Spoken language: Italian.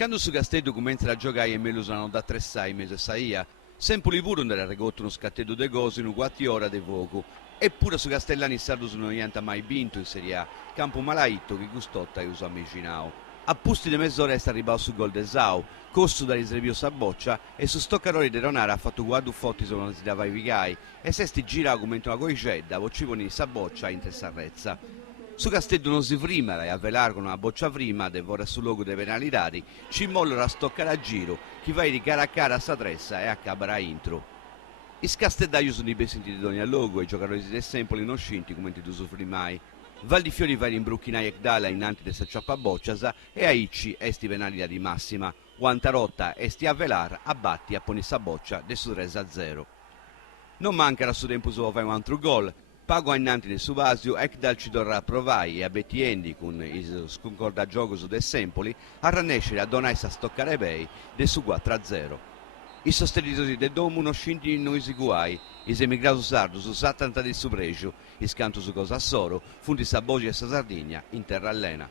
Quando su Castello comincia a giocare e me lo usano da 3-6 mesi saia, sempre pure non era regotto uno scattedo de cose in 4 ore di fuoco. Eppure su Castellani sardo non niente mai vinto in Serie A, campo malaito che gustotta e usa avvicinao. A pusti di mezz'ora è arrivato su gol de Sau, costo da risrevio sa boccia e su sto carone de Ronara ha fatto guardo fotti se non si dava i vigai e se sti gira come una coicedda, vocivoni sa boccia in tessarrezza. Su Castello non si frima e a velar con una boccia prima, devora sul luogo dei penalitari, ci mollora a stoccare a giro, chi va di cara a cara a sta tressa e accabarà intro. I scasteddai sono i besenti di ogni luogo e i giocatori di Sempoli non scinti come ti tu soffri mai. Val di Fiori va in brucchinai e dala innanti de sacciappa bocciasa e a Icci esti penalità di massima. Guantarotta esti a velar, abbatti a ponissa boccia de su 3-0. Non manca a suo tempo solo fare un altro gol. Pago innanti del Subasio e dal ci dovrà provare e a Bettiendi con il sconcorda gioco su De Sempoli a rannescere a Donais a stoccare bei del su 4-0. I sostenitori del domo non scinti in noi guai, i semigrato sardo su 70 del Supregio, i scanto su Cosa Soro, fundi Sabogi e Sardegna in terra allena.